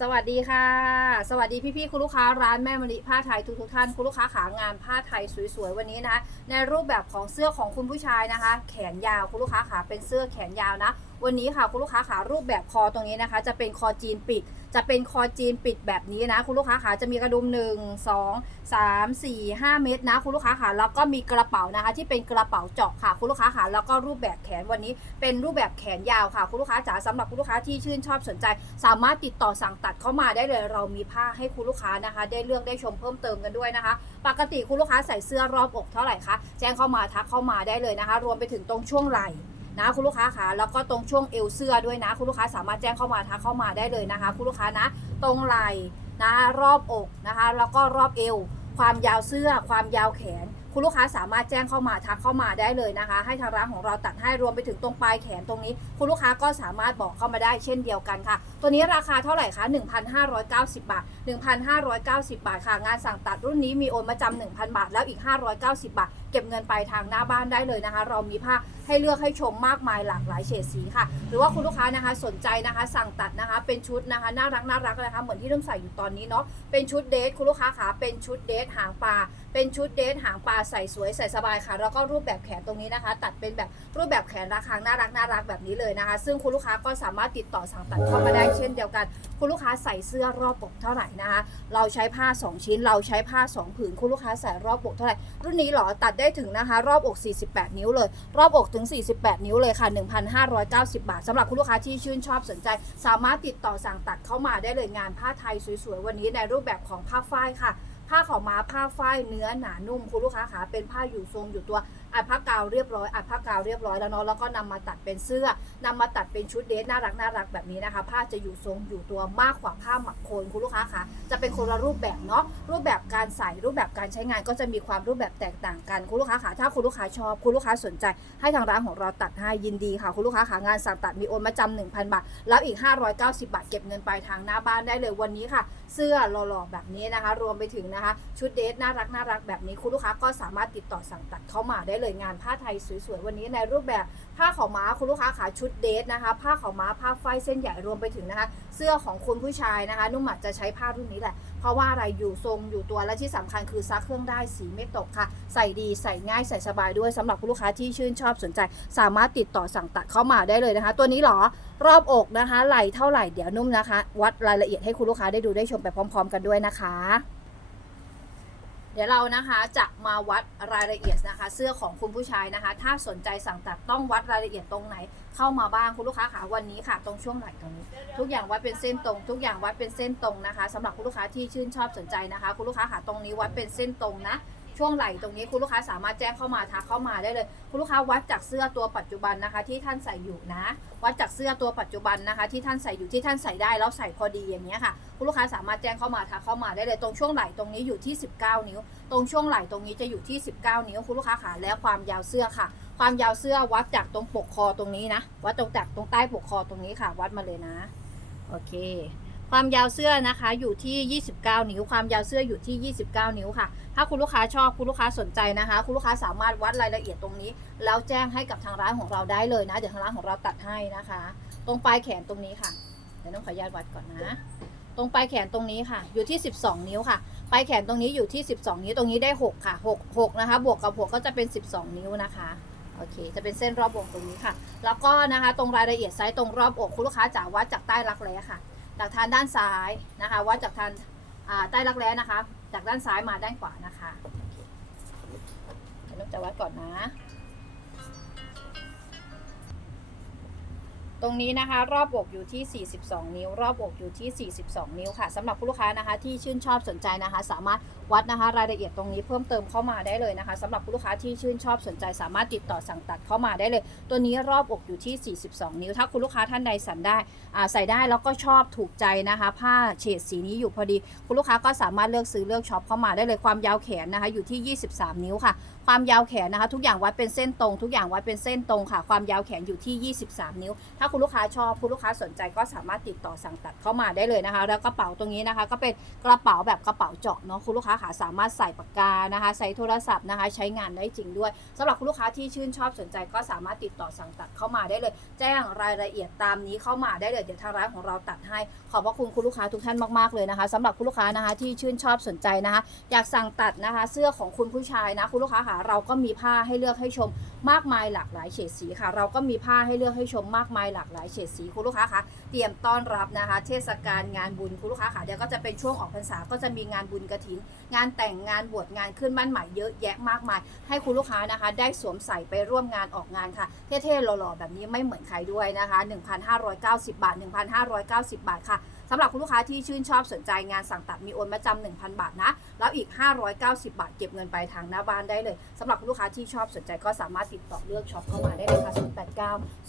สวัสดีค่ะ สวัสดีพี่ๆคุณลูกค้าร้านแม่มะลิผ้าไทยทุกๆท่านคุณลูกค้าขางานผ้าไทยสวยๆวันนี้นะคะในรูปแบบของเสื้อของคุณผู้ชายนะคะ แขนยาวคุณลูกค้าขาเป็นเสื้อแขนยาวนะ วันนี้ค่ะคุณลูกค้าขารูปแบบคอตรงนี้นะคะ จะเป็นคอจีนปิด จะเป็นคอจีนปิดแบบนี้นะ คุณลูกค้าขาจะมีกระดุม 1 2 3 4 5 เม็ดนะ คุณลูกค้าขาแล้วก็มีกระเป๋านะคะ ที่เป็นกระเป๋าเจาะค่ะ คุณลูกค้าขาแล้วก็รูปแบบแขนวันนี้ เป็นรูปแบบแขนยาวค่ะ คุณลูกค้าจ๋าสำหรับคุณลูกค้าที่ชื่นชอบสนใจ สามารถติดต่อสั่งตัดเข้ามาได้เลยเรามีผ้าให้คุณลูกค้านะคะ ได้เลือกได้ชมเพิ่มเติมกันด้วยนะคะ ปกติคุณลูกค้าใส่เสื้อรอบอกเท่าไหร่คะแจ้งเข้ามาทักเข้ามาได้เลยนะคะ รวมไปถึงตรงช่วงไหล่ นะคุณลูกค้าคะแล้วก็ตรงช่วงเอวเสื้อด้วยนะ คุณลูกค้าสามารถแจ้งเข้ามาทักเข้ามาได้เลยนะคะ คุณลูกค้านะ ตรงไหล่นะรอบอกนะคะ แล้วก็รอบเอว ความยาวเสื้อ ความยาวแขน คุณลูกค้าสามารถแจ้งเข้ามาทักเข้ามาได้เลยนะคะ ให้ทางร้านของเราตัดให้รวมไปถึงตรงปลายแขนตรงนี้ คุณลูกค้าก็สามารถบอกเข้ามาได้เช่นเดียวกันค่ะ ตัวนี้ราคาเท่าไหร่คะ1,590 บาท 1,590 บาทค่ะ งานสั่งตัดรุ่นนี้มีโอนมาจำ1,000 บาท แล้วอีก 590 บาท เก็บเงินไปทางหน้าบ้านได้เลยนะคะ เรามีผ้า ให้เลือกให้ชมมากมายหลากหลายเฉดสีค่ะ หรือว่าคุณลูกค้านะคะสนใจนะคะ สั่งตัดนะคะเป็นชุดนะคะน่ารักน่ารักนะคะเหมือนที่เรื่องใส่อยู่ตอนนี้เนาะเป็นชุดเดทคุณลูกค้าขาเป็นชุดเดทหางปลา เป็นชุดเดทหางปลาใส่สวยใส่สบายค่ะ แล้วก็รูปแบบแขนตรงนี้นะคะ ตัดเป็นแบบรูปแบบแขนราคาน่ารักน่ารักแบบนี้เลยนะคะ ซึ่งคุณลูกค้าก็สามารถติดต่อสั่งตัดเข้ามาได้เช่นเดียวกัน คุณลูกค้าใส่เสื้อรอบอกเท่าไหร่นะคะ เราใช้ผ้า 2 ชิ้น เราใช้ผ้า 2 ผืน คุณลูกค้าใส่รอบอกเท่าไหร่ รุ่นนี้เหรอตัดได้ถึงนะคะ รอบอก 48 นิ้วเลย รอบอกถึง 48 นิ้วเลยค่ะ 1,590 บาทสำหรับคุณลูกค้าที่ชื่นชอบสนใจ สามารถติดต่อสั่งตัดเข้ามาได้เลยงานผ้าไทยสวยๆวันนี้ในรูปแบบของผ้าฝ้ายค่ะ ผ้าขาวม้าผ้าฝ้ายเนื้อหนานุ่มคุณลูกค้าขาเป็นผ้าอยู่ทรงอยู่ตัวอัดผ้ากาวเรียบร้อยอัดผ้ากาวเรียบร้อยแล้วเนาะแล้วก็นำมาตัดเป็นเสื้อนำมาตัดเป็นชุดเดรสน่ารักน่ารักแบบนี้นะคะ ผ้าจะอยู่ทรงอยู่ตัวมากกว่าผ้าหมักโคนคุณลูกค้าคะจะเป็นคนละรูปแบบเนาะรูปแบบการใส่รูปแบบการใช้งานก็จะมีความรูปแบบแตกต่างกันคุณลูกค้าคะถ้าคุณลูกค้าชอบคุณลูกค้าสนใจ ให้ทางร้านของเราตัดให้ยินดีค่ะคุณลูกค้าขางานสั่งตัดมีโอนมาจำ1,000 บาท แล้วอีก 590 บาทเก็บเงินปลายทางหน้าบ้านได้เลยวันนี้ค่ะ เสื้อหล่อๆแบบนี้นะคะ รวมไปถึงนะคะ ชุดเดทน่ารักน่ารักแบบนี้คุณลูกค้าก็สามารถติดต่อสั่งตัดเข้ามาได้เลยงานผ้าไทยสวยๆวันนี้ในรูปแบบผ้าขาวม้าคุณลูกค้าขาชุดเดทนะคะ ผ้าขาวม้าผ้าฝ้ายเส้นใหญ่รวมไปถึงนะคะ เสื้อของคุณผู้ชายนะคะ นุ่มหมัดจะใช้ผ้ารุ่นนี้แหละ เพราะว่าอะไรอยู่ทรงอยู่ตัวและที่สำคัญคือซักเครื่องได้สีไม่ตกค่ะ ใส่ดีใส่ง่ายใส่สบายด้วยสำหรับคุณลูกค้าที่ชื่นชอบสนใจ สามารถติดต่อสั่งตัดเข้ามาได้เลยนะคะ ตัวนี้หรอรอบอกนะคะไหล่เท่าไหร่เดี๋ยวนุ่มนะคะ วัดรายละเอียดให้คุณลูกค้าได้ดูได้ชมไปพร้อม ๆ กันด้วยนะคะ เดี๋ยวเรานะคะจะมาวัดรายละเอียดนะคะ เสื้อของคุณผู้ชายนะคะ ถ้าสนใจสั่งตัดต้องวัดรายละเอียดตรงไหน เข้ามาบ้างคุณลูกค้าค่ะวันนี้ค่ะ ตรงช่วงไหล่ตรงนี้ ทุกอย่างวัดเป็นเส้นตรง ทุกอย่างวัดเป็นเส้นตรงนะคะสำหรับคุณลูกค้าที่ชื่นชอบสนใจนะคะ คุณลูกค้าค่ะตรงนี้วัดเป็นเส้นตรงนะ ช่วงไหล่ตรงนี้คุณลูกค้าสามารถแจ้งเข้ามาทักเข้ามาได้เลย คุณลูกค้าวัดจากเสื้อตัวปัจจุบันนะคะ ที่ท่านใส่อยู่นะ วัดจากเสื้อตัวปัจจุบันนะคะ ที่ท่านใส่อยู่ที่ท่านใส่ได้แล้วใส่พอดีอย่างเงี้ยค่ะ คุณลูกค้าสามารถแจ้งเข้ามาทักเข้ามาได้เลยตรงช่วงไหล่ตรงนี้อยู่ที่ 19 นิ้ว ตรงช่วงไหล่ตรงนี้จะอยู่ที่ 19 นิ้ว คุณลูกค้าขาแล้วความยาวเสื้อค่ะ ความยาวเสื้อวัดจากตรงปกคอตรงนี้นะวัดตรงจากตรงใต้ปกคอตรงนี้ค่ะ วัดมาเลยนะโอเคความยาวเสื้อนะคะอยู่ที่ 29 นิ้ว ความยาวเสื้ออยู่ที่ 29 นิ้วค่ะ ถ้าคุณลูกค้าชอบคุณลูกค้าสนใจนะคะ คุณลูกค้าสามารถวัดรายละเอียดตรงนี้ แล้วแจ้งให้กับทางร้านของเราได้เลยนะ เดี๋ยวทางร้านของเราตัดให้นะคะ ตรงปลายแขนตรงนี้ค่ะ เดี๋ยวต้องขออนุญาตวัดก่อนนะ ตรงปลายแขนตรงนี้ค่ะ อยู่ที่ 12 นิ้วค่ะ ปลายแขนตรงนี้อยู่ที่ 12 นิ้ว ตรงนี้ได้ 6 ค่ะ 6 6 นะคะ บวกกับ 6 ก็จะเป็น 12 นิ้วนะคะโอเค จะเป็นเส้นรอบอกตรงนี้ค่ะ แล้วก็นะคะตรงรายละเอียดไซส์ตรงรอบอกคุณลูกค้าจ๋าวัดจากใต้รักแร้ค่ะ จากทางด้านซ้ายนะคะวัดจากทางใต้รักแร้นะคะ จากด้านซ้ายมาด้านขวานะคะโองจะวัดก่อนนะ ตรงนี้นะคะ รอบอกอยู่ที่ 42 นิ้ว รอบอกอยู่ที่ 42 นิ้วค่ะสำหรับผู้ลูกค้านะคะ ที่ชื่นชอบสนใจนะคะ สามารถวัดนะคะ รายละเอียดตรงนี้เพิ่มเติมเข้ามาได้เลยนะคะสำหรับผู้ลูกค้าที่ชื่นชอบสนใจ สามารถติดต่อสั่งตัดเข้ามาได้เลย ตัวนี้รอบอกอยู่ที่ 42 นิ้ว ถ้าคุณลูกค้าท่านใดสั่นได้อ่าใส่ได้แล้วก็ชอบถูกใจนะคะ ผ้าเฉดสีนี้อยู่พอดี คุณลูกค้าก็สามารถเลือกซื้อเลือกช็อปเข้ามาได้เลยความยาวแขนนะคะ อยู่ที่ 23 นิ้วค่ะ ความยาวแขนนะคะ ทุกอย่างวัดเป็นเส้นตรง ทุกอย่างวัดเป็นเส้นตรงค่ะ ความยาวแขนอยู่ที่ 23 นิ้ว ถ้าคุณลูกค้าชอบคุณลูกค้าสนใจก็สามารถติดต่อสั่งตัดเข้ามาได้เลยนะคะ แล้วกระเป๋าตรงนี้นะคะ ก็เป็นกระเป๋าแบบกระเป๋าเจาะเนาะคุณลูกค้าขาสามารถใส่ปากกานะคะ ใส่โทรศัพท์นะคะ ใช้งานได้จริงด้วยสำหรับคุณลูกค้าที่ชื่นชอบสนใจก็สามารถติดต่อสั่งตัดเข้ามาได้เลย แจ้งรายละเอียดตามนี้เข้ามาได้เลยเดี๋ยวทางร้านของเราตัดให้ขอบพระคุณคุณลูกค้าทุกท่านมากๆเลยนะคะสำหรับคุณลูกค้านะคะที่ชื่นชอบสนใจนะคะ อยากสั่งตัดนะคะ เสื้อของคุณผู้ชายนะคุณลูกค้าค่ะเราก็มีผ้าให้เลือกให้ชมมากมายหลากหลายเฉดสีค่ะ เราก็มีผ้าให้เลือกให้ชมมากมายหลากหลายเฉดสีคุณลูกค้าคะเตรียมต้อนรับนะคะ เทศกาลงานบุญคุณลูกค้าค่ะเดี๋ยวก็จะเป็นช่วงออกพรรษาก็จะมีงานบุญกระถิน งานแต่งงานบวชงานขึ้นบ้านใหม่เยอะแยะมากมาย ให้คุณลูกค้านะคะ ได้สวมใส่ไปร่วมงานออกงานค่ะเท่ๆหล่อๆแบบนี้ไม่เหมือนใครด้วยนะคะ 1,590 บาท 1,590 บาทค่ะ สำหรับคุณลูกค้าที่ชื่นชอบสนใจงานสั่งตัดมีโอนมาจำ1,000 บาทนะ แล้วอีก 590 บาทเก็บเงินไปลายทางหน้าบ้านได้เลยสำหรับคุณลูกค้าที่ชอบสนใจก็สามารถติดต่อเลือกช็อปเข้ามาได้เลยค่ะ089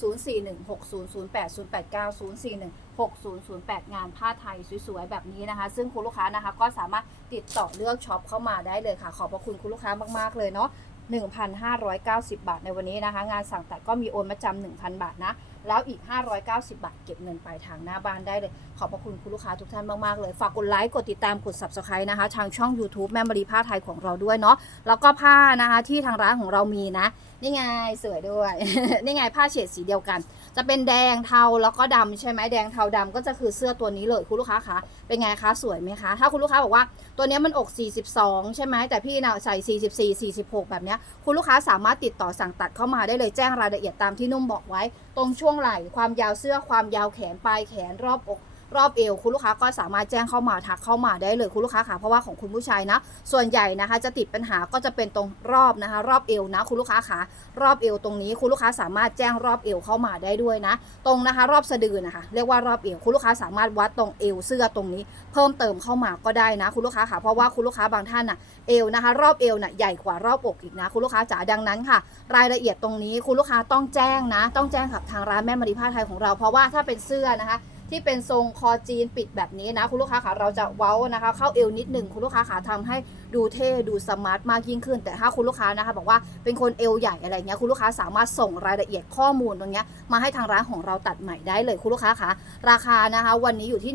041 6008 089 041 6008 งานผ้าไทยสวยๆ แบบนี้นะคะ ซึ่งคุณลูกค้านะคะก็สามารถติดต่อเลือกช็อปเข้ามาได้เลยค่ะ ขอบพระคุณคุณลูกค้ามากๆเลยเนาะ1,590 บาทในวันนี้นะคะ งานสั่งตัดก็มีโอนมาจำ1,000 บาทนะ แล้วอีก 590 บาทเก็บเงินปลายทางหน้าบ้านได้เลย ขอบพระคุณคุณลูกค้าทุกท่านมาก ๆ เลย ฝากกดไลค์ กดติดตาม กด subscribe นะคะ ทางช่อง YouTube แม่มารีผ้าไทยของเราด้วยเนาะ แล้วก็ผ้านะคะที่ทางร้านของเรามีนะ นี่ไงสวยด้วย นี่ไงผ้าเฉดสีเดียวกัน จะเป็นแดงเทาแล้วก็ดำใช่ไหมแดงเทาดำก็จะคือเสื้อตัวนี้เลยคุณลูกค้าคะเป็นไงคะสวยไหมคะ ถ้าคุณลูกค้าบอกว่าตัวนี้มันอก 42 ใช่ไหมแต่พี่น่ะใส่ 44 46 แบบนี้คุณลูกค้าสามารถติดต่อสั่งตัดเข้ามาได้เลยแจ้งรายละเอียดตามที่นุ่มบอกไว้ ตรงช่วงไหล่ ความยาวเสื้อความยาวแขนปลายแขนรอบอก รอบเอวคุณลูกค้าก็สามารถแจ้งเข้ามาทักเข้ามาได้เลยคุณลูกค้าค่ะเพราะว่าของคุณผู้ชายนะ ส่วนใหญ่นะคะ จะติดปัญหาก็จะเป็นตรงรอบนะคะ รอบเอวนะ คุณลูกค้าค่ะรอบเอวตรงนี้คุณลูกค้าสามารถแจ้งรอบเอวเข้ามาได้ด้วยนะ ตรงนะคะ รอบสะดือนะคะ เรียกว่ารอบเอวคุณลูกค้าสามารถวัดตรงเอวเสื้อตรงนี้ เพิ่มเติมเข้ามาก็ได้นะ คุณลูกค้าค่ะเพราะว่าคุณลูกค้าบางท่านน่ะเอวนะคะ รอบเอวน่ะใหญ่กว่ารอบอกอีกนะ คุณลูกค้าจ๋าดังนั้นค่ะ รายละเอียดตรงนี้คุณลูกค้าต้องแจ้งนะ ต้องแจ้งกับทางร้านแม่มารีผ้าไทยของเราเพราะว่าถ้าเป็นเสื้อนะคะ ที่เป็นทรงคอจีนปิดแบบนี้นะ คุณลูกค้าค่ะเราจะเว้านะคะ เข้าเอวนิดหนึ่งคุณลูกค้าค่ะทำให้ดูเท่ดูสมาร์ทมากยิ่งขึ้น แต่ถ้าคุณลูกค้านะคะบอกว่าเป็นคนเอวใหญ่อะไรเงี้ยคุณลูกค้าสามารถส่งรายละเอียดข้อมูลตรงเนี้ยมาให้ทางร้านของเราตัดใหม่ได้เลยคุณลูกค้าค่ะราคานะคะ วันนี้อยู่ที่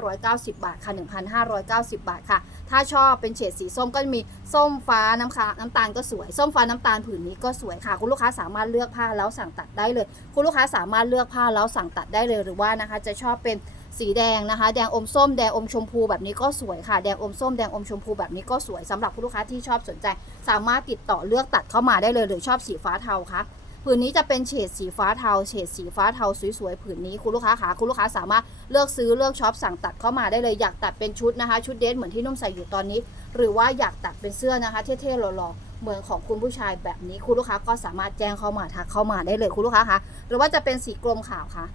1,590 บาทค่ะ 1,590 บาทค่ะ ถ้าชอบเป็นเฉดสีส้มก็มีส้มฟ้าน้ำคาน้ำตาลก็สวย ส้มฟ้าน้ำตาลผืนนี้ก็สวยค่ะ คุณลูกค้าสามารถเลือกผ้าแล้วสั่งตัดได้เลย คุณลูกค้าสามารถเลือกผ้าแล้วสั่งตัดได้เลยหรือว่านะคะ จะชอบเป็น สีแดงนะคะ แดงอมส้มแดงอมชมพูแบบนี้ก็สวยค่ะ แดงอมส้มแดงอมชมพูแบบนี้ก็สวยสำหรับคุณลูกค้าที่ชอบสนใจ สามารถติดต่อเลือกตัดเข้ามาได้เลยหรือชอบสีฟ้าเทาคะผืนนี้จะเป็นเฉดสีฟ้าเทา เฉดสีฟ้าเทาสวยๆผืนนี้คุณลูกค้าขาคุณลูกค้าสามารถเลือกซื้อเลือกช็อปสั่งตัดเข้ามาได้เลยอยากตัดเป็นชุดนะคะ ชุดเดรสเหมือนที่นุ่มใส่อยู่ตอนนี้ หรือว่าอยากตัดเป็นเสื้อนะคะ เท่ๆหล่อๆเหมือนของคุณผู้ชายแบบนี้คุณลูกค้าก็สามารถแจ้งเข้ามาทักเข้ามาได้เลยคุณลูกค้าคะหรือว่าจะเป็นสีกลมขาวค่ะ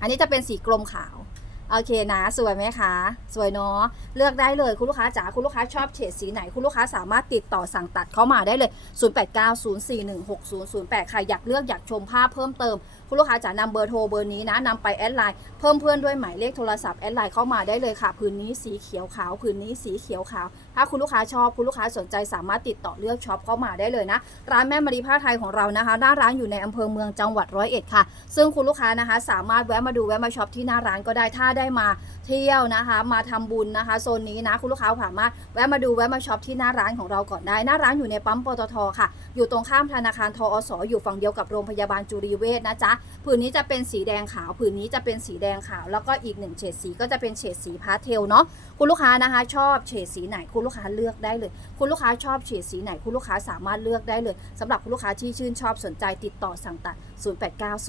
อันนี้จะเป็นสีกลมขาว โอเคนะสวยไหมคะ สวยเนาะเลือกได้เลยคุณลูกค้าจ๋าคุณลูกค้าชอบเฉดสีไหน คุณลูกค้าสามารถติดต่อสั่งตัดเข้ามาได้เลย 0890416008ใครอยากเลือกอยากชมภาพเพิ่มเติม คุณลูกค้าจ๋านำเบอร์โทรเบอร์นี้นะนำไปแอดไลน์เพิ่มเพื่อนด้วยหมายเลขโทรศัพท์แอดไลน์เข้ามาได้เลยค่ะพื้นนี้สีเขียวขาวพื้นนี้สีเขียวขาว ถ้าคุณลูกค้าชอบคุณลูกค้าสนใจสามารถติดต่อเลือกช็อปเข้ามาได้เลยนะ ร้านแม่มารีผ้าไทยของเรานะคะหน้าร้านอยู่ในอำเภอเมืองจังหวัดร้อยเอ็ดค่ะ ซึ่งคุณลูกค้านะคะ สามารถแวะมาดูแวะมาช็อปที่หน้าร้านก็ได้ถ้าได้มาเที่ยวนะคะ มาทำบุญนะคะโซนนี้นะคุณลูกค้าสามารถแวะมาดูแวะมาช็อปที่หน้าร้านของเราก่อนได้ หน้าร้านอยู่ในปั๊มปตทค่ะ อยู่ตรงข้ามธนาคารทอสออยู่ฝั่งเดียวกับโรงพยาบาลจุรีเวชนะจ๊ะผืนนี้จะเป็นสีแดงขาว ผืนนี้จะเป็นสีแดงขาว แล้วก็อีกหนึ่งเฉดสีก็จะเป็นเฉดสีพาสเทลเนาะคุณลูกค้านะคะ ชอบเฉดสีไหนคุณลูกค้าเลือกได้เลย คุณลูกค้าชอบเฉดสีไหนคุณลูกค้าสามารถเลือกได้เลยสำหรับคุณลูกค้าที่ชื่นชอบสนใจติดต่อสั่งตัด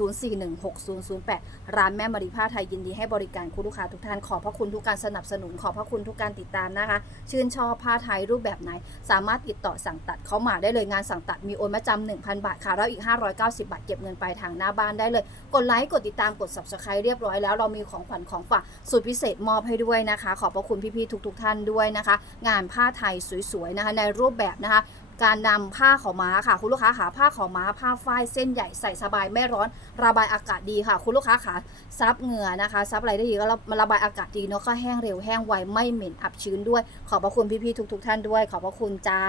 0890416008 ร้านแม่มารีผ้าไทยยินดีให้บริการคุณลูกค้าทุกท่านขอบพระคุณทุกการสนับสนุนขอบพระคุณทุกการติดตามนะคะ ชื่นชอบผ้าไทยรูปแบบไหน สามารถติดต่อสั่งตัดเข้ามาได้เลยงานสั่งตัดมีโอนมาจำ1,000บาทค่ะแล้วอีก 590 บาทเก็บเงินปลายทางหน้าบ้านได้เลย กดไลค์กดติดตามกด subscribe เรียบร้อยแล้วเรามีของขวัญของฝากสุดพิเศษมอบให้ด้วยนะคะ ขอบพระคุณพี่ๆทุก ๆ ท่านด้วยนะคะ งานผ้าไทยสวยๆนะคะในรูปแบบนะคะการนำผ้าขาวม้าค่ะ คุณลูกค้าขาผ้าขาวม้า ผ้าฝ้ายเส้นใหญ่ใส่สบายไม่ร้อน ระบายอากาศดีค่ะ คุณลูกค้าขาซับเหงื่อนะคะซับอะไรได้ดีก็ระบายอากาศดีเนาะก็แห้งเร็วแห้งไวไม่เหม็นอับชื้นด้วย ขอบพระคุณพี่ๆทุก ๆ ท่านด้วย ขอบพระคุณจ้า